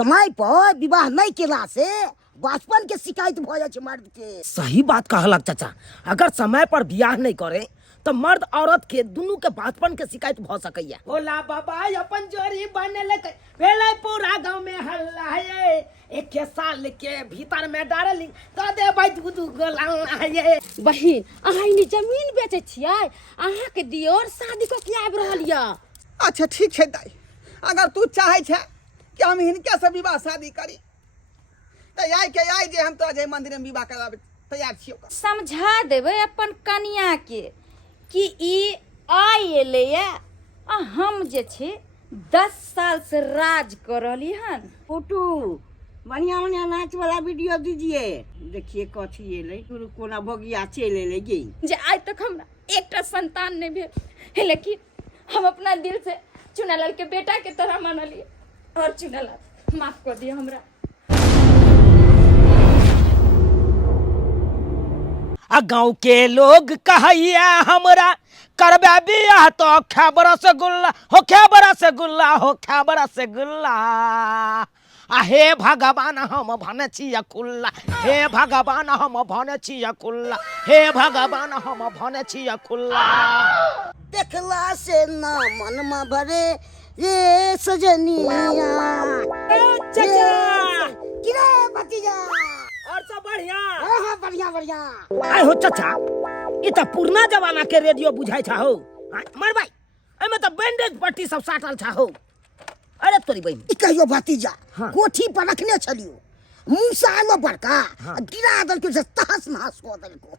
समय पर विवाह नहीं केला से बचपन के शिकायत भ जाय छै मर्द के। सही बात कहलक चाचा। अगर समय पर बियाह नहीं करे तो मर्द औरत के दोनों के बचपन के शिकायत भ सकैया। होला बाबा अपन जोड़ी बनल भेलै पूरा गांव में हल्ला है। एक साल के भीतर में डारली तो दे दू गोला ये। बहिन अहाँ इनी जमीन बेचे छियै, अहाँ के दियोर शादी को के आबि रहल य। अच्छा ठीक है दाई, अगर तू चाहे छे कि हम हिनके से विवाह शादी करी तो आई जे हम तो जे मंदिर में विवाह करावे तैयार छियो। समझा देवे अपन कन्या के कि ई आई एले आ हम जे छे 10 साल से राज कर रहली हन। फोटो बढ़िया बढ़िया नाच वाला वीडियो दीजिए। देखिए कथी ये ले कोना भोगिया चले ले गई जे आज तक हमरा एकटा संतान नहीं भेल, लेकिन हम अपना दिल से चुनालाल के बेटा के तरह मानलिए। और चुनालाल माफ कर दियो हमरा। गांव के लोग कहैया हमरा करबे बियाह तो खैबर से गुल्ला हो, खैबर से गुल्ला हो, खैबर से गुल्ला। हे भगवान हम भने छिया खुल्ला, हे भगवान हम भने छिया खुल्ला, हे भगवान हम भने छिया खुल्ला। देखला से ना मन में भरे ये सजनिया। चाचा किरे भतीजा और सब बढ़िया? हां बढ़िया बढ़िया। आय हो चाचा, ई त पुरना जमाना के रेडियो बुझाई छा हो। मर भाई एमे त बैंडेज पट्टी सब साटल छा हो। अरे तोरी बहन ई कहियो भतीजा हाँ। कोठी पर रखने छलियो, मूसा में बड़का हाँ। गिरा दल के तहस नहस को दल को,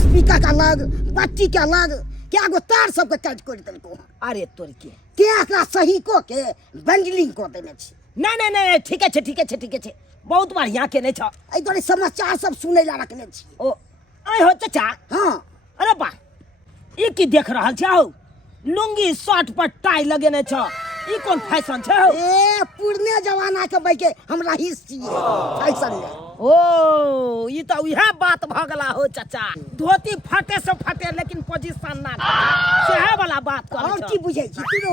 स्पीकर का अलग, बत्ती के अलग, क्या गो तार सब के काट कर दल को। अरे तोरी के क्या एकरा सही को के बंडलिंग को देने छी। नहीं नहीं नहीं ठीक है ठीक है ठीक है, बहुत बढ़िया के नहीं छ। आई तोरे समाचार सब सुनै ला रखने छी। ओ आय हो चाचा। हां अरे बा ई की देख रहल छ हो? लुंगी शर्ट पर टाई लगेने छ, ई कौन फैशन छ हो? ए पुरने जमाना के बैके हमरा हिस छी फैशन ले। ओ ई त उहे बात भ गला हो चाचा। धोती फटे से फटे लेकिन पोजीशन ना सेहे वाला बात कर। और की बुझै छी तू?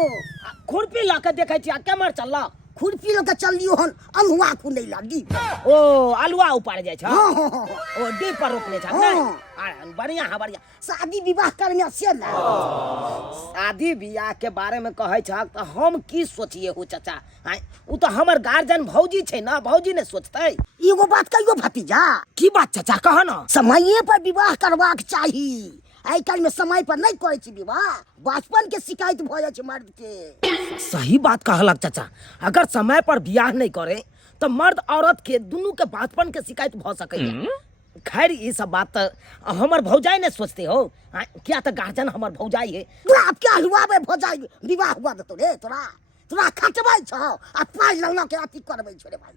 खुरपी ला के देखे छी आ केमर चलला? खुरपी लो के चलियो हन अलुआ खुनै लागी। ओ अलुआ ऊपर जाय छ। हां हां हां ओ डी पर रोकने छ हाँ। नहीं? बढ़िया है बढ़िया। शादी विवाह करने से ना शादी बियाह के बारे में कहे छ त हम की सोचिए हो चाचा? हैं उ तो हमर गार्जियन भौजी छै ना, भौजी ने सोचतै। एगो बात कहियो भतीजा, की बात चाचा कह ना? समय पर विवाह करवाक चाही। आई काल में समय पर नहीं करे छी विवाह, बचपन के शिकायत भ जाय छै मर्द के। सही बात कहलक चाचा। अगर समय पर बियाह नहीं करे तो मर्द औरत के दोनों के बचपन के शिकायत भ सकैया। खैर ये सब बात हमर भौजाई ने सोचते हो। क्या तो गार्जियन हमर भौजाई है। तोरा अब क्या हुआ बे भौजाई विवाह हुआ तो रे तोरा तोरा खटबै छ आ पाइ लौला के अथी करबै छ रे भाई।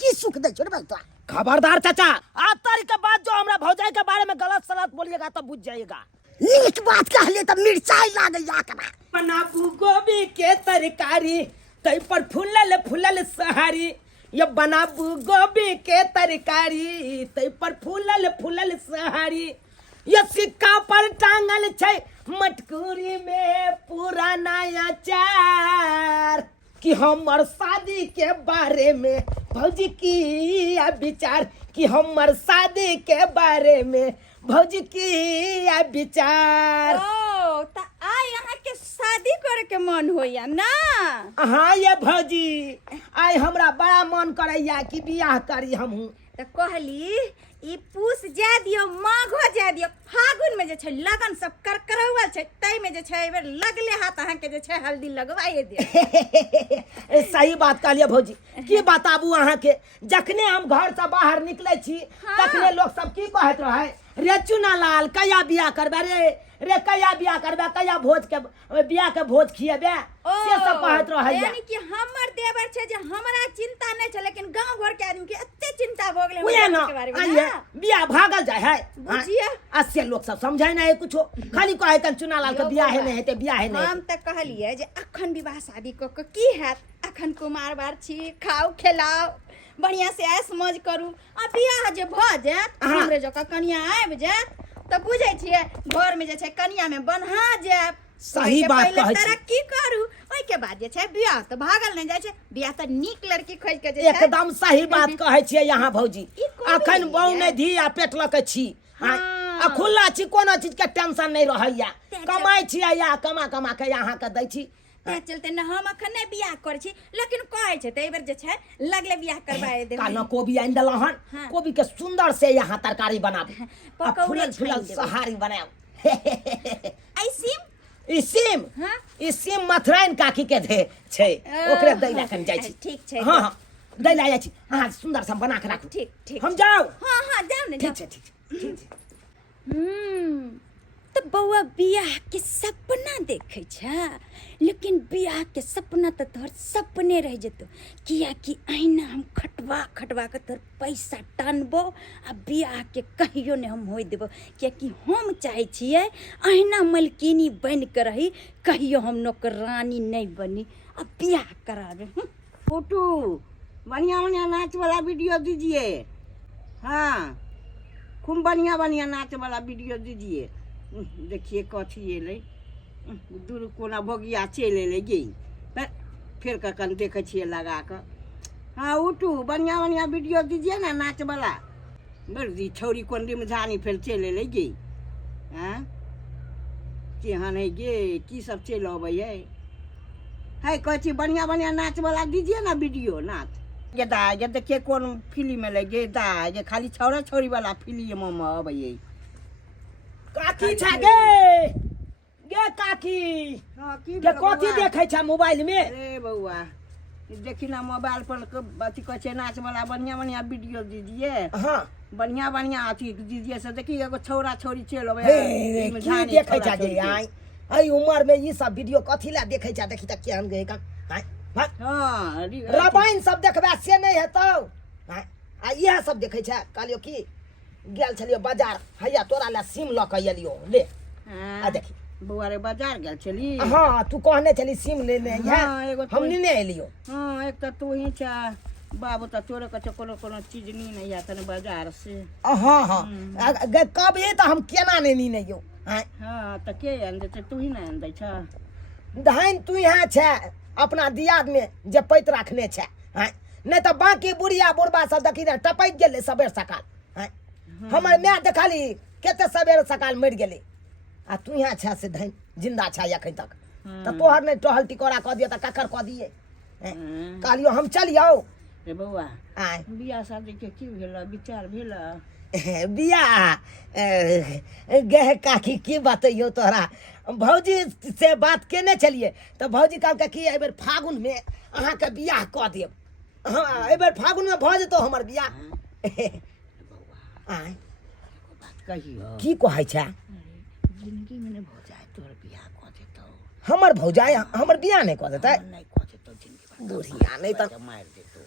की सुख दे छ रे भाई तोरा? खबरदार चाचा, आज तारीख के बाद जो हमरा भौजाई के बारे में गलत सलत बोलिएगा तो बुझ जाइएगा। नीक बात कहले त मिर्चाई लागैया करा। बनाबू गोभी के तरकारी तई पर फूलल फूलल सहारी। ये बनाबू गोभी के तरकारी तई पर फूलल फूलल सहारी। ये सिक्का पर टांगल छै मटकुरी में पुराना अचार। कि हमर शादी के बारे में भौजी की विचार, कि हमर शादी के बारे में भौजी की विचार। ओ त आई अहाँ के शादी करे के मन होया ना? हाँ ये भौजी आई हमरा बड़ा मन करैया कि बियाह करी हमहू। त कहली ई पूस जा दियो, माघो जा दियो, फागुन में जे छै लगन सब करकरौआ छै, तै में जे छै एबेर लगले हाथ अहाँ के जे छै हल्दी लगवाए दे। सही बात कहलिए भौजी। की बताबू अहाँ के, जखने हम घर से बाहर निकले छी तखने लोग सब की कहत रहे, रे चुनालाल कहिया बियाह करबे रे कहिया बियाह करबे, कहिया भोज के बियाह के भोज खिएबे, से सब कहत रहे। यानी कि हमर देवर छै जे हमरा चिंता नहीं छै, लेकिन गांव घर के आदमी के एते चिंता भ गेलै उहे ना के बारे में आइए ना। बियाह भागल जाय है। बुझिए अस्से लोग सब समझाय ना है कुछो, खाली कहे कन चुनालाल के बियाह है नहीं हेते, बियाह है नहीं। हम त कहलिए जे अखन विवाह शादी क के की हैत? अखन कुमार बार छी, खाओ खिलाओ बढ़िया से ऐश मौज करू। आ बियाह जे भ जात हमरे जका कनिया आबि जात त बुझै छियै घर में जे छै कनिया में बन्हा जाब, सही बात पहिले कहै छी तरक्की करू ओइ के बाद जे छै बियाह तऽ भागल नहि जाइ छै बियाह तऽ नीक लड़की खोज के जे छै एकदम सही बात कहै छियै यहाँ भौजी ई कोन अखन होइए? बहु नहि धी आ पेट लऽ के छी हाँ। आ खुला छी कोनो चीज के टेंशन नहीं रहैया तें कमाई छियै या कमा कमा के यहाँ के दै छी तें चलते न हम अखन नहि बियाह करै छी लेकिन कहै छै तऽ एहि बेर जे छै लगले बियाह करबाए देबै काल कोबी आनि देलहुँ हन हाँ। कोबी के सुंदर से यहाँ तरकारी बनाबू आ पकौड़े फुलल छानि फुलल देबै। सहारी बनाब आई सिम ई सीम हाँ। ई सीम मथुराइन काकी के दे छै ओकरे दै लए कन जाइ छी ठीक छै हाँ हाँ दै लए जाइ छी अहाँ सुंदर से बना के राखू ठीक ठीक हम जाओ हाँ हाँ जाओ ने ठीक जाओ छै ठीक छै ठीक छै तो बौआ बियाह के सपना देखे छै लेकिन बियाह के सपना तो तोहर सपने रह जेतो कियाकि अहिना हम खटवा खटवा के तोहर पैसा टानबो आ बियाह के कहियो ने हम होय देबो कियाकि हम चाहे छियै अहिना मलकिनी बन के रही कहियो हम नौकरानी नहीं बनी आ बियाह करावे फोटो बढ़िया बढ़िया नाच वाला वीडियो दीजिए हाँ खूब बढ़िया बढ़िया नाच वाला वीडियो दीजिए देखिए कथी एलै दूर कोना भोगिया चलि एलै गई फिर कखन देखै छियै लगा कऽ हाँ उठू बढ़िया बढ़िया वीडियो दीजिए ना नाच वाला बड़ी छौरी कोन रिमझानी फिर चलि एलै गई हाँ केहन है गे की सब चलि अबै है कहै छी बढ़िया बढ़िया नाच वाला दीजिए ना वीडियो नाच ये दा ये देखिए कौन फिल्म में लगे दा ये खाली छौरा छौरी वाला फिल्म में अबै है काकी छै गे गे काकी हाँ की के कथी देखै छै मोबाइल में अरे बउआ देखी ना मोबाइल पर अथी कहै छै नाच वाला बढ़िया बढ़िया वीडियो दीजिए हाँ बढ़िया बढ़िया अथी दीजिए से देखी एगो छौरा छौरी चल अबै हे की देखै छै गे आई एहि उम्र में ई सब वीडियो कथी ला देखै छै देखी त केहन गे का हाँ रामायण सब देखबा से नहीं हेतौ आ इएह सब देखै छै कहलियो की गेल छलियो बाजार हैया तोरा ला सिम लऽ के एलियो ले आ देखी बउआ रे बाजार गेल छली हाँ तू कहने चली सिम लेने हाँ, है एगो हम तो- लेने एलियो हाँ एक तो तू ही छा बाबू तो तोरे कछ कोनो कोनो चीज नी नहीं आता बाजार से हाँ हाँ कब ये तो हम केना नहीं नीने यो हाँ तो के आन देते तू ही ना आन दै छ धान तू यहाँ छै अपना दियाद में जे पैत रखने छै नहीं तो बाकी बुढ़िया बुढ़बा सब देखी ने टपक गेले सबेर सकाल हमर माय देखली केते सबेर सकाल मर गेले आ तू यहाँ छै से धन जिंदा छै अखन तक तो तोहर नहीं टहल टिकोरा कह दियो तो ककर कह दिए कहलियो हम चलियो रे बउआ आय बियाह शादी के की भेल विचार भेल बियाह गह काकी की बतैयो तोहरा भौजी से बात केने चलिए तो भौजी कहलकै कि एहि बेर फागुन में अहाँ के बियाह कऽ देब हाँ एहि बेर फागुन में भऽ जेतौ हमर बियाह आय बात कहियो की कहै छै जिंदगी में नहीं हो जाए तोर बियाह कऽ देतौ हमर भौजाई हमर बियाह नहीं कऽ देतै नहीं कऽ देतौ जिंदगी बुढ़िया नहीं तो मार देतौ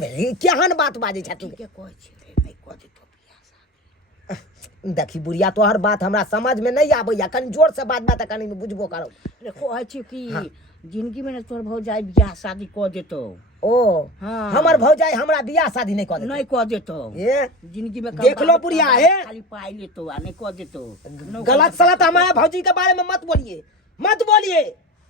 नहीं केहन बात बाजै छै तू के कहै छी रे नहीं कऽ देतौ बियाह शादी देखी बुढ़िया तोहर बात हमरा समझ में नहीं आबैया कनि जोर से बात बात कनि बुझबो करो रे कहै छी कि जिंदगी में तोर भौजाई बियाह शादी कऽ देतौ ओ हाँ। हमर भौजाई हमरा बियाह शादी नहीं कऽ देतै नहीं कऽ देतौ ए जिंदगी में देख लो बुढ़िया है खाली पाई लेतो आ नहीं कऽ देतो गलत सलत हमारे भौजी के बारे में मत बोलिए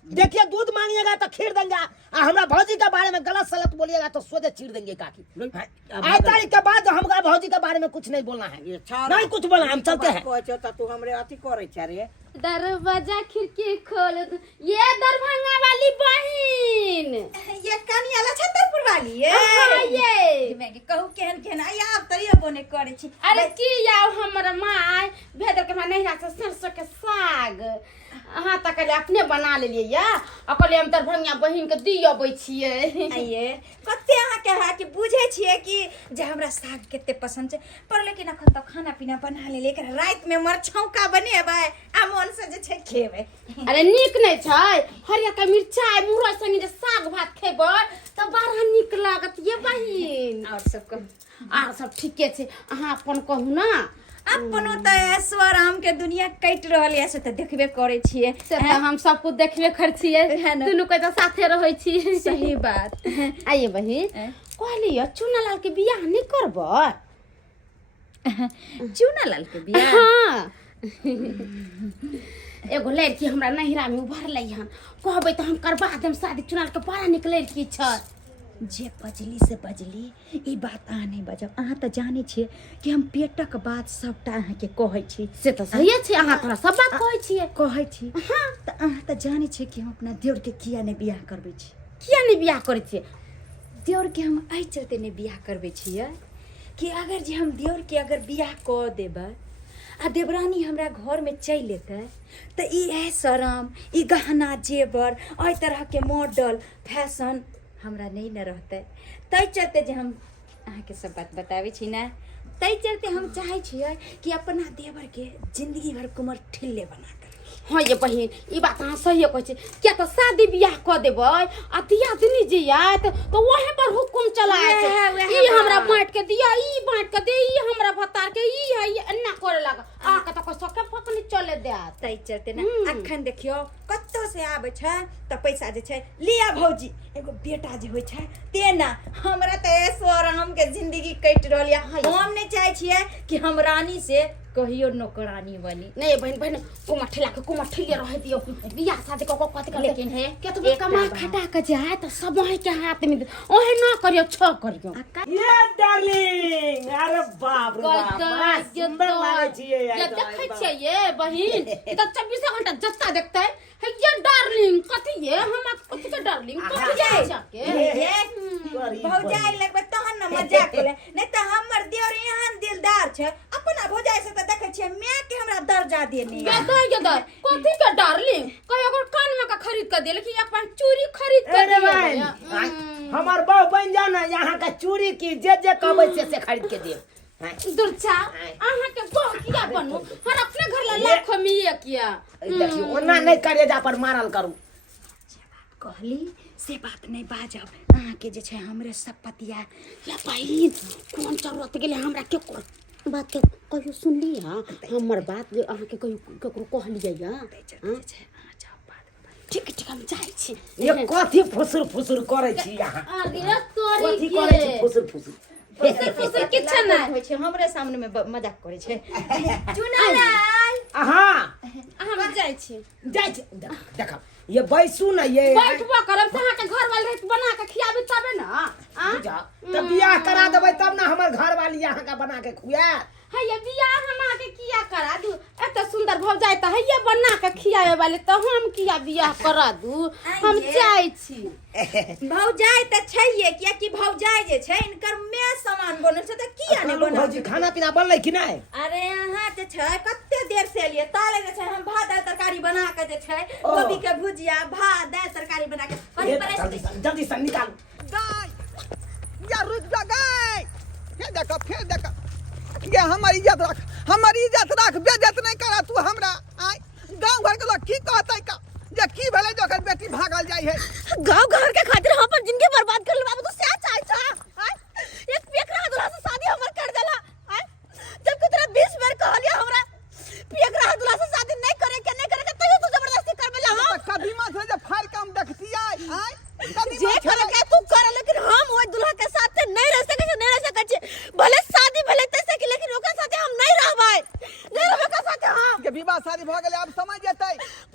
देखिए दूध मांगिएगा तो खीर देंगे आ हमरा भौजी के बारे में गलत सलत बोलिएगा तो सोचे चीर देंगे काकी आज तारीख के बाद हमारा भौजी के बारे में कुछ नहीं बोलना है नहीं कुछ बोलना हम चलते हैं कहै छौ त तू हमरे अथी करै छ रे दरवाजा खिड़की खोल दो ये दरभंगा वाली बहन ये कनिया छतरपुर वाली ये हाँ, ये मैं कहू केहन केहन आई आप तरियो बने करे छी अरे की याओ हमर माय भेदर के नहीं राख सरसों के साग अहाँ तक अपने बना लेलिए या अकले हम दरभंगा बहन के दी अबै छिए आइए कते अहाँ के है कि बुझे छिए कि जे हमरा साग केते पसंद छै पर लेकिन अखन तक खाना पीना बना ले लेकर रात में मर छौका बनेबै आ मन से जे छै खेबै अरे नीक नहीं छै हरियर का मिर्चाई मुरई संगे जे साग भात खेबै त बड़ा नीक लागत ये बहिन और सब आर सब ठीके छै अहाँ अपन कहू ना अपनो त ऐश्वर आम के दुनिया कट रहल है से त देखबे करे छिए से त हम सब कुछ देखबे कर छिए है ना? दुनू कोई त साथे रहै छी सही बात आइए बहिन कहलिए चुनालाल के बियाह नहीं करबै चूना लाल के बियाह हाँ एगो लड़की हमरा नहिरा में उभरलै हन, कहबै तो हम करबा देम शादी, चुनाल के बड़ा निक लड़की छ। जे बजली से बजली ई बात अहाँ नहीं बजब। अहाँ तो जाने छिए कि हम पेटक बात सबटा अहाँ के कहै छी। से तो सही छै, अहाँ तोरा सब बात कहै छियै। कहै छी त अहाँ तो जाने छिए कि हम अपना देवर के किया नहीं बियाह करबै छी। किया नहीं बियाह करै छियै? देवर के हम एहि चलते नहीं बियाह करबै छिए कि अगर जे हम देवर के अगर बियाह क देबै आ देवरानी हमरा घर में चल एतै तो ई शरम, ई गहना जेवर, एहि तरह के मॉडल फैशन हमरा नहीं न रहते। तै चलते जे हम अहाँ के सब बात बताबै छी ना, तै चलते हम चाहे छिए कि अपना देवर के जिंदगी भर कुमर ठिल्ले बना कर। हाँ ये बहिन, ई बात अहाँ सही कहै छी। क्या तो शादी बियाह क देबै आ दियादनी जे आयत तो वहीं पर हुकुम चलायत, ई हमरा बांट के दिया, ई बांट के दे, ई हमरा भतार के, ई है एना करे लगा। आ के तो कोई सके फकनी चले देत। तै चलते ना अखन देखियो कत्तो से आबै छै त पैसा जे छै लिया भौजी एगो बेटा जे होय छै तेना हमरा त ऐश्वर्यम के जिंदगी कट रहल या। हम नहीं चाहे छिए कि हम रानी से कहियो नौकरानी बनी। नहीं बहन बहन, कुमर ठेला के कुमर ठिले रह दियो, बियाह शादी को कत कर। लेकिन है क्या तो कमा खटा के जाए तो सब वही के हाथ में ओहे ना करियो, छ करियो। ये डार्लिंग, अरे बाप रे बाप, बड़ा सुंदर लागे छिए ये देखै छिए ये बहिन, ई त 24 घंटा जत्ता देखतै है। ये डार्लिंग कथि ये हम कथि के डार्लिंग कथि ये जाके भौजाई लगबे तहन न मजाक ले, नहीं त हमर देवर एहन दिलदार छै। अपना भौजाई से त देखै छिए मैं के हमरा दर्जा देने ये दर कथि के डार्लिंग, कहियो अगर कान में का खरीद के दे, लेकिन अपन चूड़ी खरीद के अरे दे। भाई हमार बहू बन जा ना, यहाँ का चूड़ी की जे कहबै से खरीद के दे। दुर्चा अहाँ के बहू किया बनू, हम अपने घर ला लाखों में ये किया। देखियो ओना नहीं करे जा पर मारल करू। कहली से बात नहीं बाजब। अहाँ के जे छै हमरे सब पतिया या बहिन कौन जरूरत गेले हमरा के बात के कहियो सुनली हां, हमर बात जे अहाँ के कहियो ककरो कहलियै या। ठीक ठीक हम जाय छी। ये कथि फुसुर फुसुर करे छी यहाँ? अरे तोरी कथि करे छी फुसुर फुसुर? फुसुर किछ ना होय छै हमरे सामने में मजाक करे छै। चुनालाल हां हम जाय छी। देखा ये बैसू ना, ये बैठबो करब से अहाँ के घर वाले रहित बना के खियाबे तबे ना। बुझा तो बियाह करा देबै तब ना हमर घर वाली यहाँ का बना के खुआ। है ये बियाह हम आके किया करा दू, एत सुंदर भौजाई त है ये बना के खियावे वाले, तो हम किया बियाह करा दू? हम जाय छी। भौजाई त छैये, किया कि भौजाई जे छै इनकर मैं सामान बनल छै त किया नै बनल? भौजी खाना पीना बनलै कि नहीं? अरे यहाँ जे छै कत्ते देर से एलिए, ताले जे छै हम भात दाल तरकारी बना के जे छै कोबी के भुजिया भात दाल तरकारी बना के कहीं पर जल्दी से निकाल। गाय या रुक जा गाय, फिर देखा ये हमारी इज्जत रख, हमारी इज्जत रख, बेइज्जत नहीं करा तू हमरा। आय गांव घर के लोग की कहतै का जे की भेलै जो बेटी भागल जाई है। गांव घर के खातिर हम अपन जिंदगी बर्बाद कर ले बाबू। तू क्या चाहे छ? एक पेकरा दूल्हा से शादी हमर कर देला। जब कि तेरा 20 बार कहलिया हमरा पेकरा दूल्हा से शादी नहीं करे के तइयो तू जबरदस्ती करबेला। हम कदीमा से जे फाड़ काम देखती आय जे करे के तू कर, लेकिन हम ओइ दूल्हा के साथ नहीं रह सकै छी, नहीं रह सकै छी। भले शादी भेलै तैसे कि, लेकिन ओकर साथे हम नहीं रहबै, नहीं रहबै ओकर साथे हम। के विवाह शादी भ गेलै, अब समझ जेतै।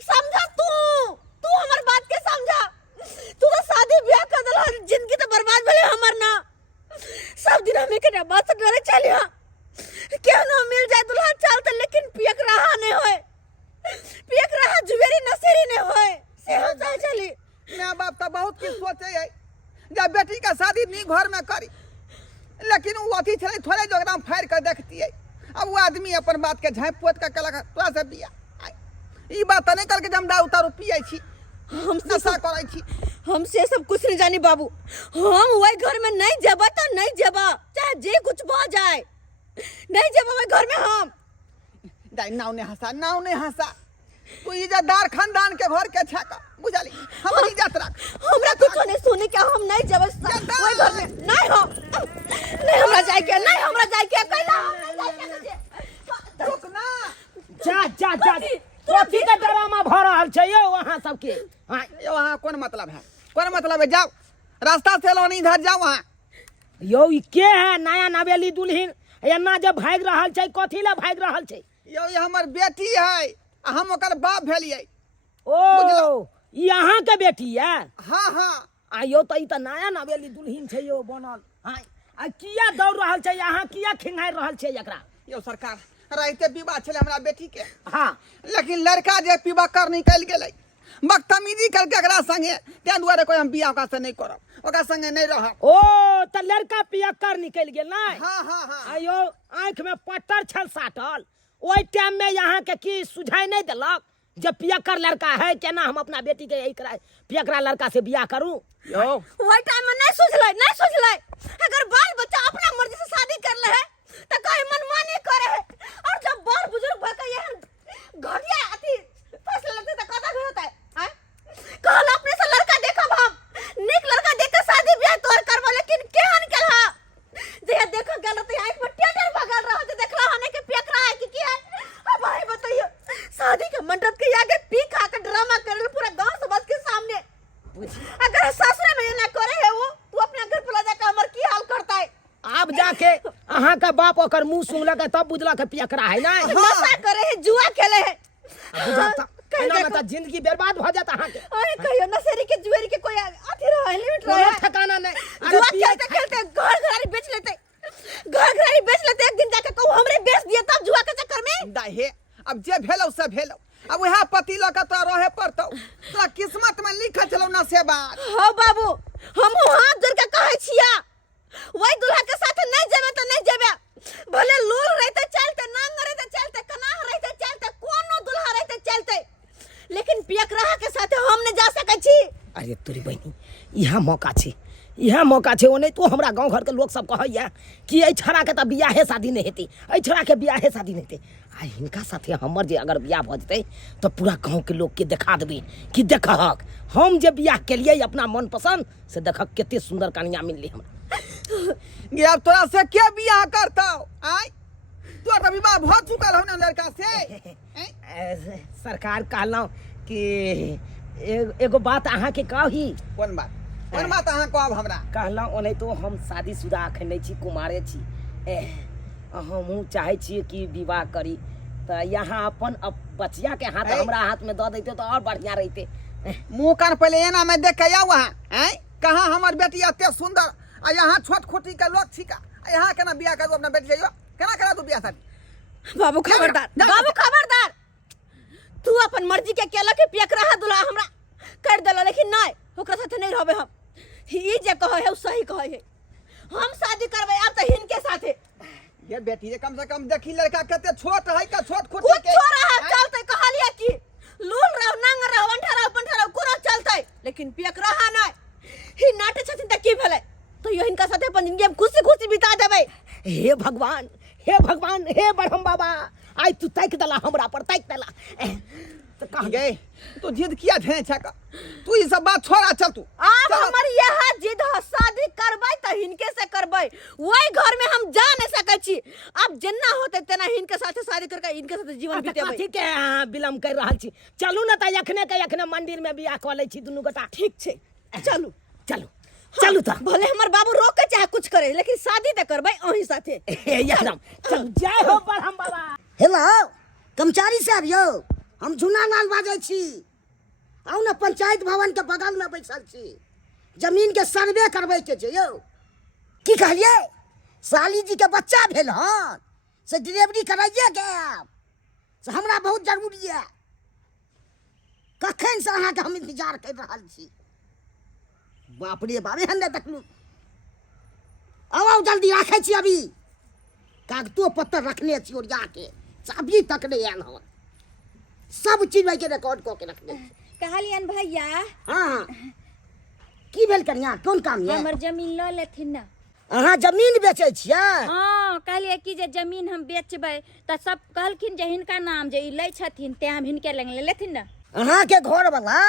समझा तू हमर बात के समझा। तू तो शादी ब्याह कर देला, जिंदगी तो बर्बाद भेले हमर ना। सब दिन हमें के बात से डरे चलिया क्यों ना मिल जाए दूल्हा चलते, लेकिन पियक रहा नहीं होए, पियक रहा जुबेरी नसेरी नहीं होए से हम चाहे चली। माँ बाप तो बहुत कुछ सोचे है जब बेटी का शादी नी घर में करी, लेकिन वो अथी छे थोड़े जोग्राम फाड़ कर देखती है। अब वो आदमी अपन बात के झाँप पोत के कलक तोरा से बिया ई बात नहीं करके जम दारू तारू पिए छी, हम नशा करे छी। हम से सब कुछ नहीं जानी बाबू। हम वही घर में नहीं जेबा तो नहीं जेबा, चाहे जे कुछ भ जाए, नहीं जेबा वही घर में। हम दाई नाव ने हंसा तू इज्जतदार खानदान के घर के छका बुझली, हमारी इज्जत रख। हमरा कुछ नहीं सुने के, हम नहीं जेबा वही घर में। नहीं हो, नहीं हमरा जाए के, नहीं हमरा जाए के, कहला हम नहीं जाए के। रुक ना, जा कथी के ड्रामा भ रहल छै यो वहां सबके? हां यो वहां कौन मतलब है? कौन मतलब है? जाओ रास्ता से लो, नहीं इधर जाओ वहां। यो ई के है नया नवेली दुल्हन एना जब भाग रहल छै, कथी ला भाग रहल छै? यो ये हमर बेटी है आ हम ओकर बाप भेलियै। ओ ई अहाँ के बेटी है? हाँ हाँ आयो तो ई त नया नवेली दुल्हिन छै यो बनल। हां आ किया दौड़ रहल छै अहाँ, किया खिंगार रहल छै एकरा? यो सरकार राइते विवाह छलै हमरा बेटी के, हाँ लेकिन लड़का जे विवाह कर निकल गेलै, बदतमीजी करके एकरा संगे, तें दुआरे कोई हम बियाह ओकरा से नहीं करब, ओकरा संगे नहीं रहब। ओ त लड़का पियक्कर निकल गेल नै? हाँ हाँ हाँ आयो आंख में पट्टर छल साटल, ओई टाइम में यहाँ के की सुझाई नहीं देलक जब पियक्कर लड़का है, केना हम अपना बेटी के यही करा पियक्करा लड़का से बियाह करूं? यो वही टाइम में नहीं सोचले अगर बाल बच्चा अपना मर्जी से शादी कर ले है तो कहीं मनमानी करे है, और जब बड़ बुजुर्ग भर के ये घटिया अति फैसला लगते तो कथा भी होता है। हैं? कहल अपने से लड़का देखब हम, निक लड़का देख के शादी ब्याह तोर करबो, लेकिन केहन केलहा जे देख गेल त आंख में टेटर भगल रह, जे देखला हने के पेकरा है कि है। अब भाई बताइए शादी के मंडप के आगे पी खा के ड्रामा करल पूरा गांव समाज के सामने। अगर ससुर में ना करे है वो, तू अपना घर पर जाके हमर की हाल करता है? अब जाके अहाँ का बाप ओकर मुंह सुंगलक तब बुझला के पियक्करा है ना? नशा करे है, जुआ खेले है। बुझाता एना में त जिंदगी बर्बाद हो जाता अहाँ के। अरे कहियो नशेरी के जुएरी के कोई अथी रहे लिमिट कोनो रहे। ठिकाना नहीं। जुआ खेलते खेलते घर घरारी बेच लेते, एक दिन जाके कहू हमरे बेच दिए तब जुआ के चक्कर में। दाहे अब जे भेलौ से भेलौ, अब वह पति लग तो रहे पड़तौ, तोरा किस्मत में लिखल छलौ ना से बात। हां बाबू हम हाथ जोड़ के कहै छिया, वही दुल्हा के साथ नहीं जेबे तो नहीं जेबे, भले लूल रहते चलते, नांग रहते चलते, कनाह रहते चलते, कोनो दुल्हा रहते चलते, लेकिन पियकरा के साथ हम नहीं जा सकै छी। अरे तोरी बहनी यह मौका छे, यह मौका छे। ओने तो हमरा गांव घर के लोग सब कहैया कि ए छड़ा के त बियाहे शादी नहीं हेती, ए छड़ा के बियाहे शादी नहीं हेती। आ हिनका साथे हमर जे अगर बियाह भ जते तो पूरा गांव के लोग के दिखा देबे कि देखहक हम जे बियाह केलिए अपना मन पसंद से, देखक केते सुंदर कन्या मिलली हमरा। ये अब तोरा से के बियाह करतौ? आय तोर त विवाह भ चुकल हो ना लड़का से। सरकार कहलौ कि एगो बात अहाँ के कही। कोन बात? कोन बात अहाँ कहब हमरा? कहलौ ओने तो हम शादीशुदा अखन नहीं छी, कुमारे छी। हमहूँ चाहे छिए कि विवाह करी, तो यहाँ अपन बचिया के हाथ हमरा हाथ में दे देते तो और बढ़िया रहते। मुंह कान पहले एना में देख के आऊ वहाँ। हैं कहाँ हमर बेटी एते सुंदर आ यहाँ छोट खोटी के लोग छिका, यहाँ केना बियाह करू अपना बेटी जाइयो? केना करा तू बियाह शादी? बाबू खबरदार, बाबू खबरदार, तू अपन मर्जी के केला के पियकरा दुल्हा हमरा कर देला, लेकिन नहीं ओकरा साथे नहीं रहबे हम। ई जे कहे है सही कहे है, हम शादी करबे अब त हिनके साथे। ये बेटी ये कम से कम देखी लड़का कते छोट है का छोट खोटी कुछ के छोरा है चलते कहलिए कि लूल रहो नंग रहो अंठा रहो पंठा रहो कोनो चलते, लेकिन पियकरा है नहीं। ही नाटे छथिन त की भेलै, तो यो हिनका साथे अपन जिंदगी में खुशी खुशी बिता देबै। हे भगवान, हे भगवान, हे ब्रह्म बाबा, आई तू ताक दला हमरा पर, ताक दला। तो कह गए तू जिद किया थे छका, तू ये सब बात छोड़ा, चल तू। अब हमर यह जिद है शादी करबै त हिनके से करबै, वही घर में हम जा नहीं सकै छी। अब जेना होते तेना हिनके साथे शादी करके हिनके साथे जीवन बितेबै। कथी के विलम्ब कर रहल छी? चलू ना त यखने के यखने मंदिर में बियाह क लै छी दुनू गोटा। ठीक छै चलू चलू चलू त। भले हमर बाबू रोके चाहे कुछ करे, लेकिन शादी त करबै ओही साथे। एकदम चल, जय हो ब्रह्म बाबा। हेलो कर्मचारी साहब यौ, हम झुना लाल बाजै छी। आउ ना पंचायत भवन के बगल में बैठल छी, जमीन के सर्वे करबै के छै यौ। की कहलिए? साली जी के बच्चा भेल हन से डिलीवरी कराइए के आब से हमरा बहुत जरूरी है। कखन से अहाँ के हम इंतजार कर रहल छी। बाप रे बाप, एहन नहीं देखलू। आओ जल्दी राखे छी, अभी कागजो पत्तर रखने छी ओरिया के, चाबी तक नहीं आयल हन, सब चीज भाई के रिकॉर्ड कऽ के रखने छी। कहलियन भैया हाँ की भेल कनिया, कोन काम ये? हमर जमीन ल लेथिन ना। अहाँ जमीन बेचै छियै? हाँ कहलिए कि जे जमीन हम बेचबै त सब कहलखिन जे हिनका नाम जे ई लै छथिन ते हम हिनके लग लेथिन ना। अहाँ के घर वाला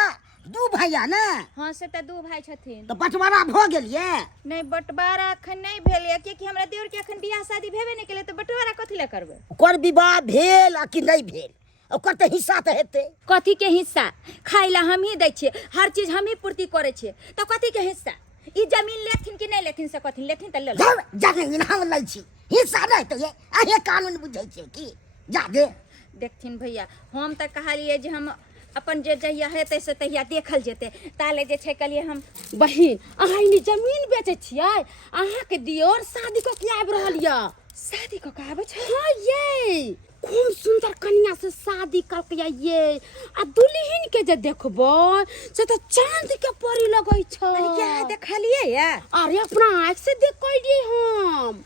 दू भैया ने? हाँ से त दू भाई छथिन। तो बंटवारा भ गेल ये? नहीं बंटवारा अखन नहीं भेल है, क्योंकि हमरा देवर के अखन बियाह शादी भेबे नहीं केले, तो बंटवारा कथि ले करबै? ओकर विवाह भेल आ कि नहीं भेल, ओकर तो हिस्सा तो हेतै। कथी के हिस्सा? खाइ ला हम ही दै छियै, हर चीज हम ही पूर्ति करे छियै, तो कथी के हिस्सा? ई जमीन लेथिन कि नहीं लेथिन से कथी लेथिन त ले लो। जमीन हम लै छी, हिस्सा नहीं तो ये अहे कानून बुझै छियै की? जा दे देखथिन भैया हम तऽ कहलिए जे हम अपन जे जहिया हेतै से तहिया देखल जेतै ताले जे छै कहलिए हम बहिन अहाँ इनी जमीन बेचै छियै अहाँके दियोर शादी कऽ के आबि रहल यऽ शादी कऽ के आबै छै हाँ ये खूब सुंदर कन्या से शादी करके ये आ दुल्हन के जे देखबो से तो चांद के परी लगै छै अरे क्या देखलिए या अरे अपना आँख से देख कइली हम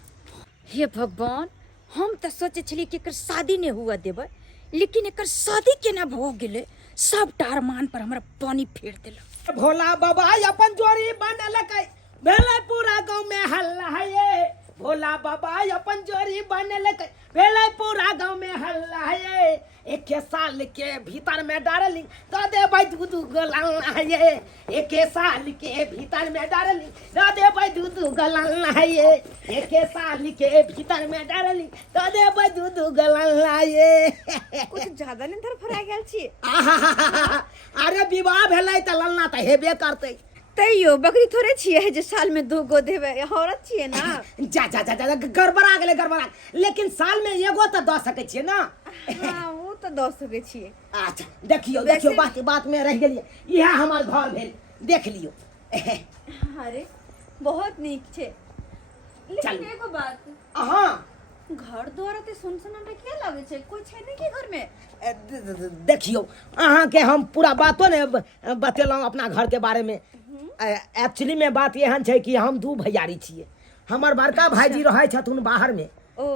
हे भगवान हम तऽ सोचे छलिए कि एकर शादी नहीं हुआ देबै लेकिन एकर शादी केना भऽ गेलै सब टारमान पर हमरा पानी फेर देलक भोला बाबा अपन जोड़ी बनलकै भेलै पूरा गांव में हल्ला है ये भोला बाबा अपन जोड़ी बनलकै भेलै पूरा गांव में हल्ला है ये एक साल के भीतर में डार्लिंग दे देबै दूध गलाना है ये एक साल के भीतर में डार्लिंग दे देबै दूध गलाना है ये एक साल के भीतर में डार्लिंग दे देबै दूध गलाना ये कुछ ज्यादा नहीं धर फरा गेल छी अरे विवाह भेलै तऽ ललना तऽ हेबे करतै तैयो बकरी थोड़े छिए जे साल में 2 गो देबै औरत छिए ना जा जा जा जा गड़बड़ा गेलै गड़बड़ा लेकिन साल में एगो तऽ दऽ सकै छियै ना हाँ वो तो दऽ सकै छिए अच्छा देखियो देखियो बात में रह गेलियै इएह हमर घर भेल देख लियो अरे बहुत नीक छै लेकिन चलू। एगो बात अहाँ घर द्वार ते सुनसनाटा किया लागे छै कोई छै नहीं के घर में देखियो अहाँके हम पूरा बातो ने बतेलहुँ अपना घर के बारे में एक्चुअली में बात एहन छै कि हम 2 भैयारी छियै हमर बड़का भाईजी रहै छथुन बाहर में ओ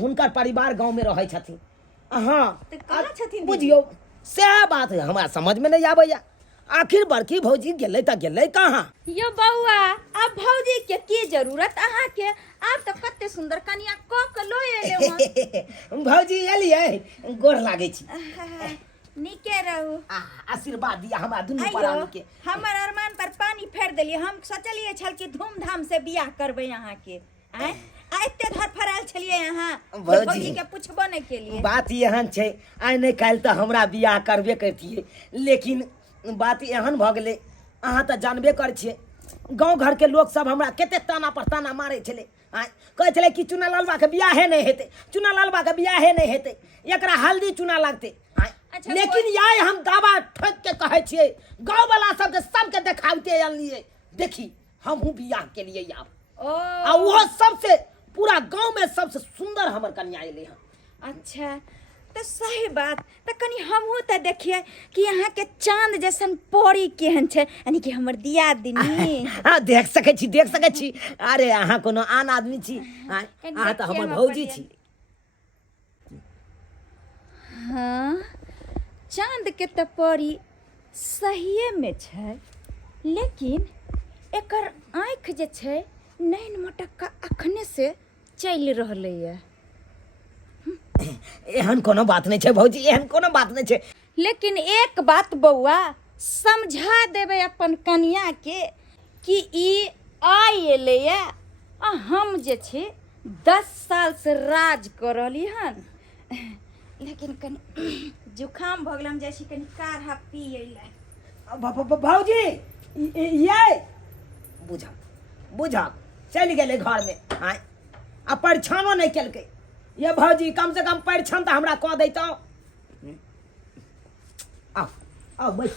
हुनकर परिवार गांव में रहै छथिन हाँ तऽ कहाँ छथिन बुझियो सएह बात हमरा समझ में नहीं आबैया आखिर बड़की भौजी गेलै तऽ गेलै कहाँ यो बौआ अब भौजी के की जरूरत अहाँ के आप तो कते सुंदर कनिया क के लो एले भौजी एलियै गोर लागै छी नीके रहू आशीर्वाद दिया हमरा दुनू आइयो प्राणी के हमर अरमान पर पानी फेर देलिए हम सोचलिए छल कि धूमधाम से बियाह करबै अहाँ के आय आ एते धर फराल छलिए अहाँ भौजी। भौजी के पूछबो नहीं केलिए बात एहन छै आइ नहि काल्हि तऽ हमरा बियाह करबे करतियै लेकिन बात एहन भऽ गेलै अहाँ तऽ जानबे करै छियै गाँव घरके लोक सब हमरा कते ताना पर ताना मारै छलै कहै छलै कि चुना लालबा के बियाहे नहीं हेतै चुना लालबा के बियाहे नहीं हेतै एकरा हल्दी चुना लगतै अच्छा, लेकिन याय हम दावा ठोक के कहै छियै गाँव वाला सबके देखाबते अनलियै देखी हमहूँ बियाह केलियै आब ओ आ वो सबसे पूरा गांव में सबसे सुंदर हमर कन्या एले हैं अच्छा तो सही बात तो कनी हमहू तो देखिए कि यहाँ के चांद जैसन परी केहन छै यानी कि हमर दियादनी हाँ देख सकै छी अरे अहाँ कोनो आन आदमी छी अहाँ तऽ हमर भौजी छी हाँ चांद के तो परी सहिए में छै लेकिन एकर आँख जे छै नैन मटक्का अखने से चलि रहलै है एहन कोनो बात नहीं छै भौजी एहन कोनो बात नहीं छै लेकिन एक बात बौआ समझा देबै अपन कनिया के कि ई आइ एलै आ हम जे छै 10 साल से राज कर रहली हन लेकिन कनि जुकाम भऽ गेल हम जाइ छी कनि काढ़ा पियै लए भौजी ये बुझा चलि गेलै घर में आ परिछानो नहीं केलकै ये भौजी कम से कम परिछन तऽ हमरा कऽ दैतौ आओ बैठ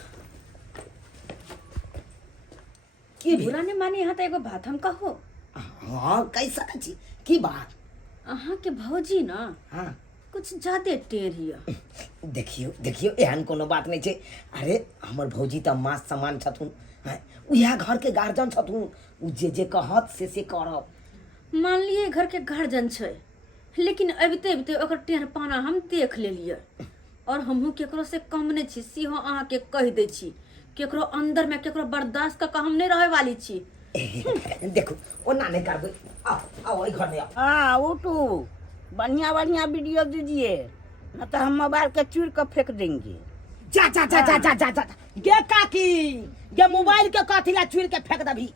की भेल? बुरा नहीं माने यहाँ तो एगो बात हम कहो हाँ कह सकै छी की बात अहाँ के भौजी ना हाँ कुछ ज्यादा टेढ़िया देखियो एहन कोनो बात नहीं छै अरे हमर भौजी तऽ माँ समान छथुन उएह घर के गार्जियन छथुन उ जे कहत से करब मान लिए घर के गार्जियन छै लेकिन अबिते ओकर टेढ़ पाना हम देख लेलिए और हमहू केकरो से कम नहीं छी सीहो अहाँ के कह दै छी केकरो अंदर में केकरो बर्दाश्त का हम नहीं रहे वाली छी देखो ओना नहीं करबै आओ घर में आओ हाँ उठू बढ़िया बढ़िया वीडियो दीजिए न तो हम मोबाइल के चूर कर फेंक देंगे जा गे काकी गे मोबाइल के कथी ला चुर के फेंक दभी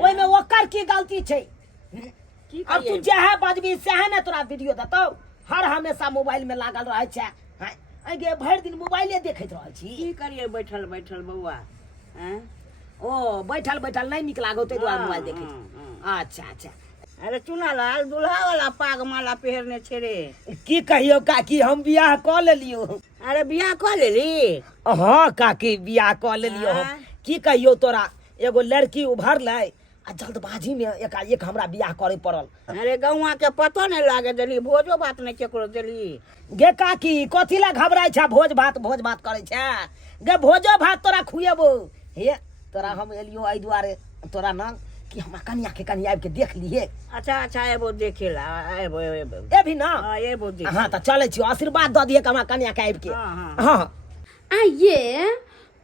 ओइ में ओकर की गलती छै अब तू जेहे बजबी सेहे ने तोरा वीडियो देतौ हर हमेशा मोबाइल में लागल रहै छै गे भरि दिन मोबाइले देखैत रहै छी की करिए बैठल बैठल बउआ हैं? ओ बैठल नहीं निक लागौ तै दुआरे हाँ, मोबाइल देखै हाँ, अच्छा अरे चुना लाल दुल्हा वाला पाग माला पहरने छे रे। की कहियो काकी हम बियाह क लेलियो। अरे बियाह कऽ लेली? हाँ काकी बियाह क लेलियो हम। हाँ। की कहियो तोरा एगो लड़की उभर लै आ जल्दबाजी में एकाएक हमरा बियाह करे पड़ल। अरे गौवा के पतो नहीं लागे देली, भोजो भात नहीं केकरो देली। गे काकी कथी ला घबराय छा भोज भात करे छा? गे भोजो भात तोरा खुएबो। हे तोरा हम एलियो एहि दुआरे तोरा न कि हमरा कनिया के कनी आबि के देख लिहे। अच्छा एबो देखेला, एबो ए भी ना। हाँ एबो देख। हाँ त चले छियो, आशीर्वाद द दिए हमरा कनिया के आबि के। हाँ। हाँ आइए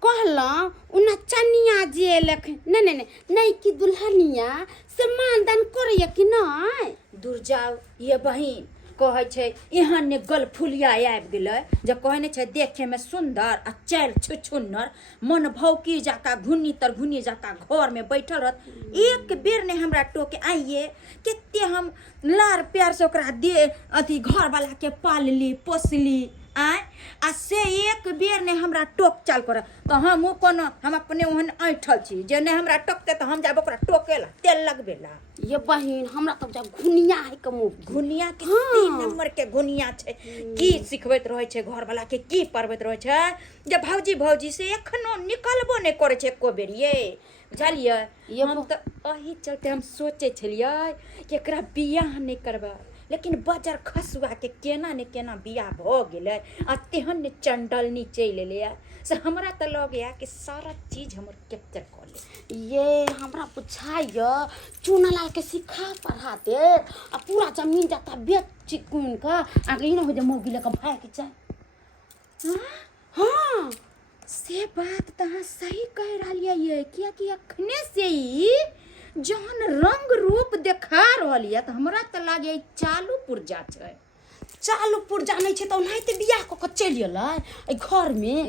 कहला उना चनिया जे लख नहीं कि दुल्हनिया से मानदान करैया कि नहीं? दूर जाओ ये बहिन कहे छे यहाँ ने गल फुलिया आबि गेलै जे कहने छे देखे में सुंदर आ चल छुछुन्नर मन भौकी जाका घुनी जाका घर में बैठल रहत। एक बेर ने हमरा टोके आइए केते हम लार प्यार से ओकरा दे अथी घर वाला के पालली पोसली आ से एक बेर ने हमरा टोक चाल कर तो हम कोनो हम अपने ओहन ऐठल छी जे ने हमरा टोकते तो हम जाब ओकरा टोकेला तेल लगबेला। ये बहिन हमरा तब जा घुनिया है कमो घुनिया के 3 नंबर के घुनिया छे। की सिखबैत रहे छे घर वाला के की पढ़बैत रहे छे जे भौजी से एखनो निकलबो नहीं करे छे एको बेरिए बुझलिए। ये हम तो अही चलते हम सोचे छलिए कि एकरा बियाह नहीं करबा लेकिन बजर खसुआ के केना ने केना बियाह भ गेले आ तेहन ने चंडलनी चल एले से हमरा त लगे कि सारा चीज हमर कैप्चर कर ले। ये हमरा पूछाइए चुनालाल के सिखा पढ़ा दे आ पूरा जमीन जाता बेच कुन का आगे न हो जा मौगी लेकर भाग के जाए। हाँ से बात तहाँ सही कह रहा ये किया कि अखने से ही जहन रंग रूप देखा रही है तो हमरा तो लागे चालू पुर्जा छै। चालू पुर्जा नहीं छे तो नहीं ते बियाह क के चल गेलै घर में।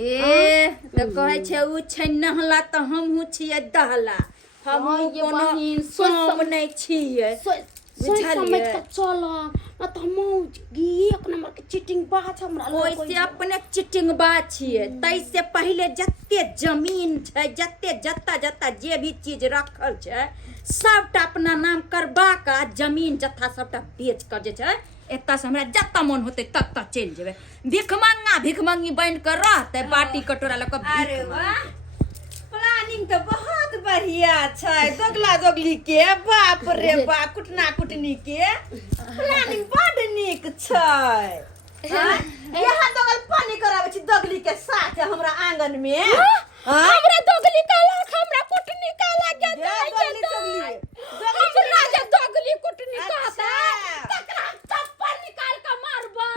तो कहे छे उ छै नहला तो हम हूँ छिए दहला हम ये कोनो बहिन सोम नहीं छिए सोच समझ के चल न तो मौगी एक नंबर के चीटिंग बात हमरा ओइसे अपने चिटिंग बात छिए। तैसे पहले जत्ते जमीन छै जत्ते जत्ता जे भी चीज रखल छै सबटा अपना नाम करबा का जमीन जत्था सबटा बेच कर जे छै एता से हमरा जत्ता मन होते तत्ता चल जेबे। भिखमंगी बन कर रहते बाटी कटोरा ल के। अरे वाह प्लानिंग तो बहुत बढ़िया छै। दोगला दोगली के बाप रे बा कुटना कुटनी के प्लानिंग बड़ नीक छै। यहाँ दोगल पानी करावे छी दोगली के साथ हमरा आंगन में। हमरा दोगली काला हमरा कुटनी काला के दोगली दोगली हमरा जे दोगली कुटनी कहता तकरा चप्पल निकाल के मारबा।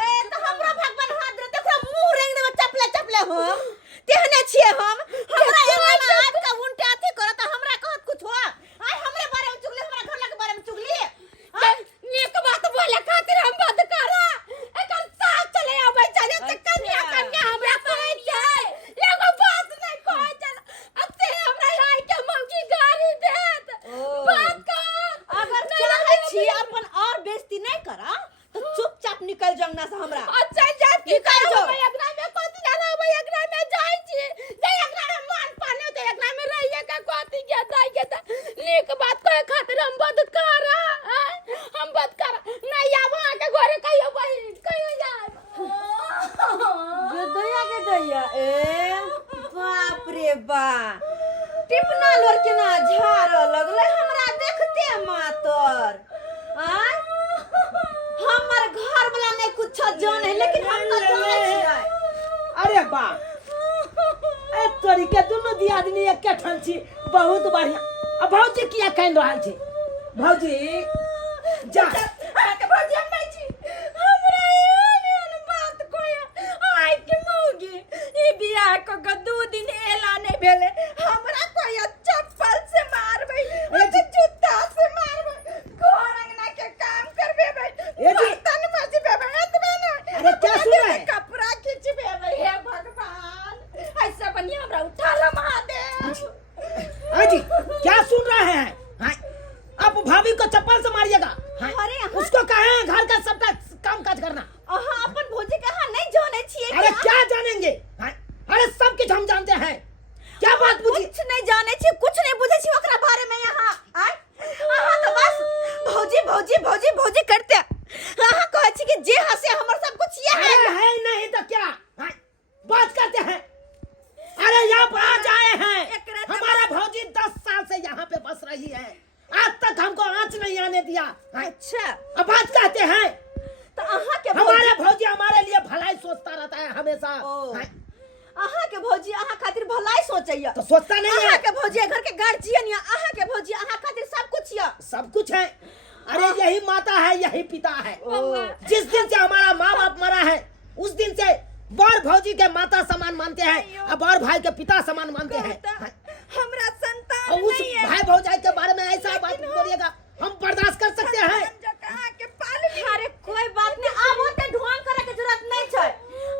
ए तो हमरा भगवान हाथ दे देखो मुंह रेंग देबे चपले हम तेहने छिए हम हमरा एना हाथ का उल्टा अथी करत हमरा कहत कुछ हो आय हमरे बारे में चुगली हमरा घर के बारे में चुगली नीक बात बोले खातिर हम बंद करा एकर साथ चले आबै चले त कन्या हमरा कहै छै एगो बात नहीं कहै छै अते हमरा आइ के मौगी गाड़ी देत बात कर। अगर चाहे छी अपन और बेइज्जती नहीं करा तो चुपचाप निकल जाओ ना से हमरा। अच्छा जा निकल जाओ। एकरा में कथि जाना होबै एकरा में जाय छी जे एकरा में मान पाने होते एकरा में रहिए का कथि के जाय के त नीक बात कहे खातिर हम बंद करा हम बंद करा नहीं आबो के घरे कहियो बहिन कहियो जाब। के दैया ए बाप रे बा टिपना लोर केना झाड़ लगले हमरा देखते मातर। आय हमर घर वाला नहीं कुछ जाने लेकिन हम तो जाने छियै। अरे बा ए तोरी के दुनु दियादनी एके ठन छी बहुत बढ़िया। अब भौजी किया कह रहल छी? भौजी जा आके भौजी हम नहीं छी हमरा एहन बात कोया आइ के मौगी ई बियाह को 2 दिन एला नहीं भेले हमरा कोया चप्पल से मारबै ओ जूता से मारबै घर अंगना के काम करबे भाई ए जी तन मजबे भाई एतबे ना। अरे क्या सुन रहे हैं? कपड़ा खींचबे भाई हे भगवान ऐसा बनिया हमरा उठा ला महादेव। अजी क्या सुन रहे हैं? हाँ? आप भाभी को चप्पल से मारिएगा। हाँ? अरे हाँ। उसको कहें घर का सबका काम काज करना। अहाँ अपन भौजी के हां नहीं जाने छिए अरे क्या जानेंगे? हाँ? अरे सब कुछ हम जानते हैं। क्या बात पूछी? कुछ नहीं जाने छी कुछ नहीं बुझे छी ओकरा बारे में यहाँ आय अहाँ तो बस सोचता रहता है हमेशा। ओ। हाँ, अहाँ के भौजी अहाँ खातिर भलाई सोचैया। तो सोचता नहीं अहाँ है। के भौजी घर के गार्जियन या अहाँ के भौजी अहाँ खातिर सब कुछ या। सब कुछ है। अरे यही माता है, यही पिता है। ओ। जिस दिन से हमारा माँ बाप मरा है उस दिन से बड़ भौजी के माता समान मानते हैं और बड़ भाई के पिता समान मानते हैं। हाँ, हमरा संतान और उस नहीं है। भाई भौजाई के बारे में ऐसा बात बोलिएगा हम बर्दाश्त कर सकते हैं? कहाँ के पाल ली। अरे कोई बात नहीं, अब ओते ढोंग करे के जरूरत नहीं छै।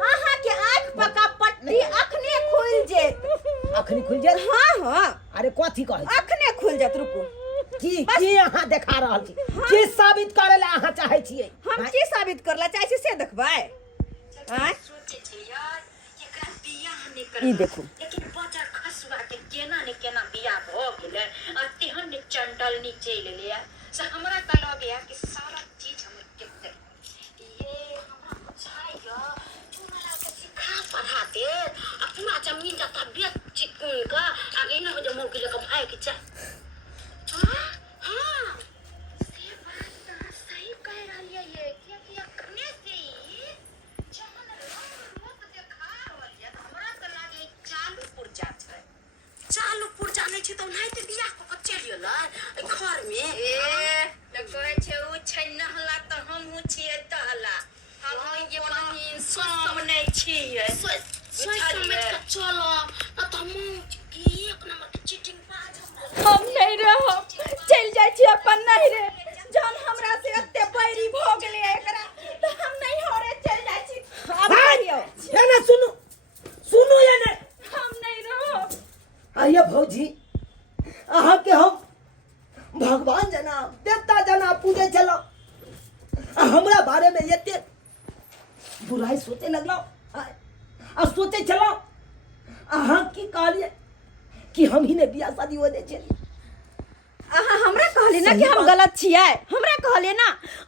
अहाँ के आँख पका पट्टी अखने खुल जेत। अखनी खुल जाए। हाँ हाँ अरे कथी कहै छी? अखने खुल जात। रुकू की अहाँ देखा रहल छी? की साबित करे ला अहाँ चाहै छियै? हम की साबित करला चाहै छी से देखबै। हाँ ई देखू लेकिन बजार खसुआ के केना ने केना बिया भ गेलै आ तेहन ने चंडल नी चल ले से हमरा त लगे कि सारा चीज हम केते ये हमरा बुझाइयो चुनाला के सिखा पढ़ा दे आ पूरा जमीन जता बेच चिकन का आगे न हो जे मुंह के भाई के चाह। हां से बात तो सही कह रहली है ये कि अखने से ही जहन लोग देखा रहल है हमरा त लागे चालू पुर्जा छै। चालू पुर्जा नहीं छै त नहीं त बियाह क चलियो ल घर में ए लगै छै उ छै नहला त हम उ छियै तहला हम ये बहिन सोच नहीं छियै सोच समझ के चलो न त हम की एक नंबर के चीटिंग बाज हम नहीं रहो चल जाय छी अपन नहीं रे जहन हमरा से अत्ते बैरी भ गेलै एकरा त हम नहीं हो रे चल जाय छी। अब कहियो ये ना सुनो सुनो ये ने हम नहीं रहो। आइए भौजी अहाँ के हम भगवान जना देवता जना पूजे चलो हमरा बारे में एते बुराई सोचे लगलो आ सोचे चलो अहाँ की कहलिए कि हम ही ने बियाह शादी हो दे चली। अहाँ हमरा कहली ना सही कि हम बात। गलत छियै। हमरा कहलिए ना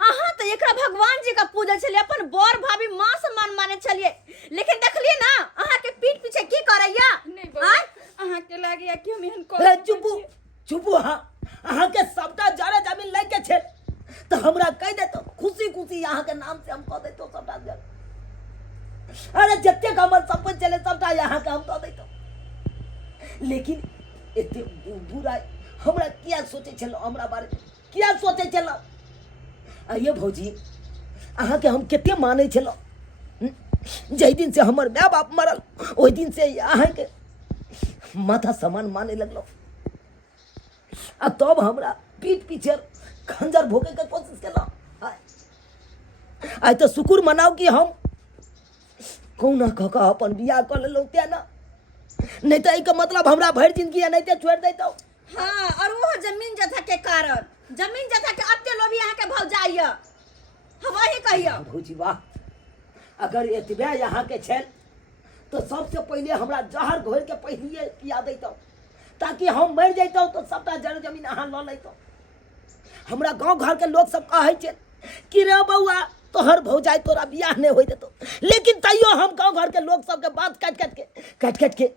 अहाँ तो एकरा भगवान जी का पूजा छलिए अपन बर भाभी माँ सम्मान माने छलिए लेकिन देखलिए ना अहाँ के पीठ पीछे की करैया। नहीं बाबा अहाँ के लागे कि हम एहन ए, चुपू चुपू हाँ अहाँ के सबटा जारे जमीन लग के छे तो हमरा कह देतो खुशी खुशी अहाँ के नाम से हम कह देतो सबटा जमीन। अरे जत्ते हमर सब कुछ चले सबटा यहाँ के हम कह देतो लेकिन एते बुराई हमरा किया सोचे छलो हमरा बारे में किया सोचे छलो? आइए भौजी अहाँ के हम केते माने छलो जै दिन से हमर माय बाप मरल ओहि दिन से अहाँ के माथा समान माने लगलो आ तब हमरा पीठ पीछे खंजर भोगे के कोशिश केलो। आइ तो शुक्र मनाओ कि हम कौना कह अपन बियाह कर लेलो ते ना नहीं तो एक मतलब हमरा भर जिंदगी नहीं तो छोड़ देतो। हाँ और वो जमीन जथा के कारण जमीन जथा के अत्ते लोभी यहाँ के भाव जाइया हम वही कहियो। भौजी वाह अगर एतबे यहाँ के छल तो सबसे पहले हमरा जहर घोर के पहले पिया देतो ताकि हम मर जैतो तो सबटा जड़ जमीन अहाँ ल लेतो। हमरा गांव घर के लोग सब कहै छै कि रे बउआ तोहर भौजाई तोरा बियाह नहीं होई देतो लेकिन तैयो हम गांव घर के लोग सब के बात काट के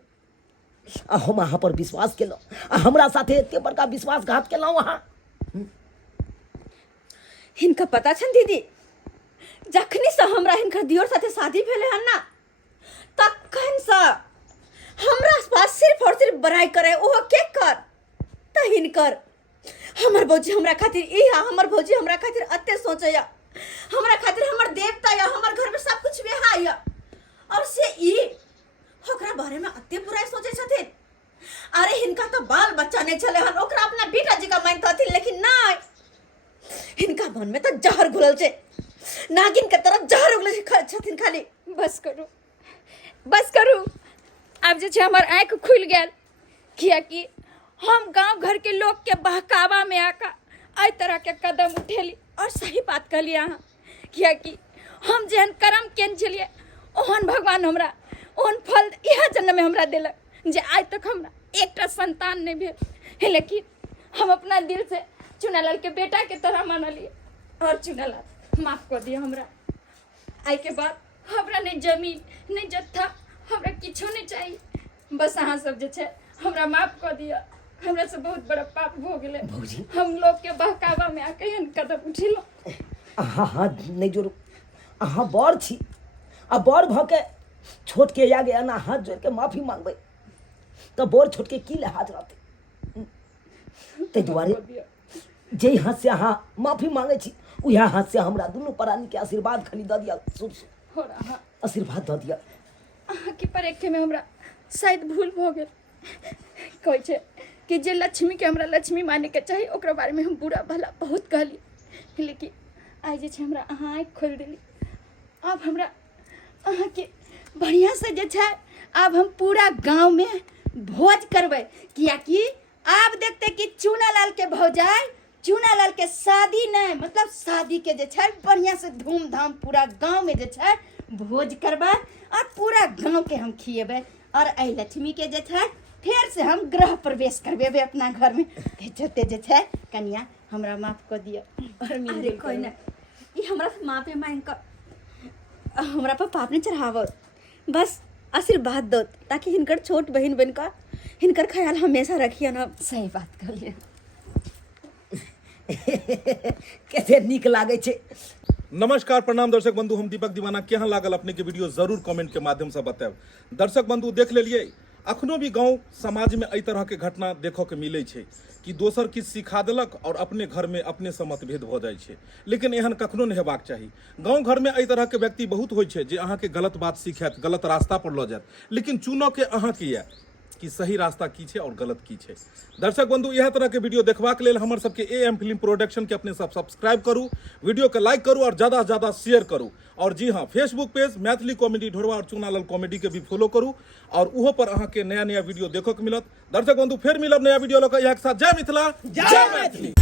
हम अहाँ पर विश्वास केलो हमरा साथे एते बड़का विश्वासघात केलो अहाँ। हिनका पता छन दीदी जखनी से हमरा हिनकर दियोर साथे शादी भेले हन ना तखन से हमरा पास सिर्फ और सिर्फ बड़ाई करे ओहो के कर त हिनकर हमर भौजी हमरा खातिर ई हमर भौजी हमरा खातिर अत्ते सोचैया हमरा खातिर हमर देवता या हमर घर में सब कुछ बेहा या और से ई ओकरा बारे में अत्ते बुराई सोचे छथिन। अरे हिनका तो बाल बच्चा नहीं चले हन ओकरा अपना बेटा जी का मानत हथिन लेकिन नहीं हिनका मन में तो जहर घुलल छे नागिन के तरफ जहर उगले छथिन खाली। बस करू अब जे छै हमर आँख खुल गेल कियाकि हम गांव घर के लोग के बहकावा में आका एहि तरह के कदम उठेली और सही बात कहलिए अहाँ कियाकि हम जेहन कर्म केने छलिए ओहन भगवान हमरा ओहन फल इह जन्म में हमरा देलक जे आज तक हमरा एकटा संतान नहीं भेल लेकिन हम अपना दिल से चुनालाल के बेटा के तरह मानलिए और चुनालाल माफ कर दिया हमरा। आई के बाद हमरा नहीं जमीन नहीं जत्था हमरा किछो नहीं चाहिए बस अहाँ सब जे छै हमरा माफ कर दिया हमरा से बहुत बड़ा पाप हो गेले भौजी हम लोग के बहकावा में आके एहन कदम उठेलो। अहाँ हाथ नहीं जोड़ू अहाँ बड़ छी अब बड़ भ के छोट के आगे आना हाथ जोड़ के माफी मांगबे तो बड़ छोट के की लिहाज रहते। ताहि दुआरे जे हाथ से अहाँ माफी मांगे छी उएह हाथ से हमरा दुनू प्राणी के आशीर्वाद खनी दऽ दिया। शुभ शुभ हो रहा आशीर्वाद दऽ दिया। अहाँके पर एक में हमरा शायद भूल भ गेल। कहै छै कि जे लक्ष्मी के हमरा लक्ष्मी माने के चाही ओकरा बारे में हम बुरा भला बहुत कहली, लेकिन आइ जे छै हमरा अहाँ आँखि खोलि देली। आब हमरा अहाँके बढ़िया से जे छै आब हम पूरा गांव में भोज करबै, कियाकि आब देखते कि चूनालाल के भौजाई चूनालाल के शादी नहीं मतलब शादी के जे छै बढ़िया से धूमधाम पूरा गांव में जे छै भोज करबै और पूरा गांव के हम खिएबै और आई लक्ष्मी के जे छै फिर से हम गृह प्रवेश करबेबै अपना घर में। जते जे छै कन्या हमरा माफ कर दिया और मिल कोई ना ई हमरा से माफी मांग कर हमरा पर पाप नहीं चढ़ावो, बस आशीर्वाद दो ताकि हिनकर छोट बहन बनकर हिनकर ख्याल हमेशा रखिए ना। सही बात कहलिए। कैसे नीक लागे छे। नमस्कार प्रणाम दर्शक बंधु, हम दीपक दीवाना। केहन लागल अपने के वीडियो जरूर कमेंट के माध्यम से बताएब। दर्शक बंधु देख लेलिए अखनो भी गांव समाज में एहि तरह के घटना देखो के मिले छे कि दोसर किछु सिखा देलक और अपने घर में अपने से मतभेद भ जाय छे, लेकिन एहन कखनो नहीं हेबाक चाही। गांव घर में एहि तरह के व्यक्ति बहुत होइ छे जे अहाँ के गलत बात सिखायत, गलत रास्ता पर ल जायत, लेकिन चुनो के अहाँ के ये कि सही रास्ता की छे और गलत की छे। दर्शक बंधु यह तरह के वीडियो देखबाक लेल हमर सबके AM फिल्म प्रोडक्शन के अपने सब सब्सक्राइब करू, वीडियो के लाइक करू और ज्यादा से ज्यादा शेयर करू। और जी हाँ, फेसबुक पेज मैथिली कॉमेडी ढोरवा और चूनालाल कॉमेडी के भी फॉलो करू और उहो पर अहाँ के नया नया वीडियो देखो के मिलत। दर्शक बंधु फिर मिलब नया वीडियो लऽ कऽ। एक साथ जय मिथिला जय मैथिली।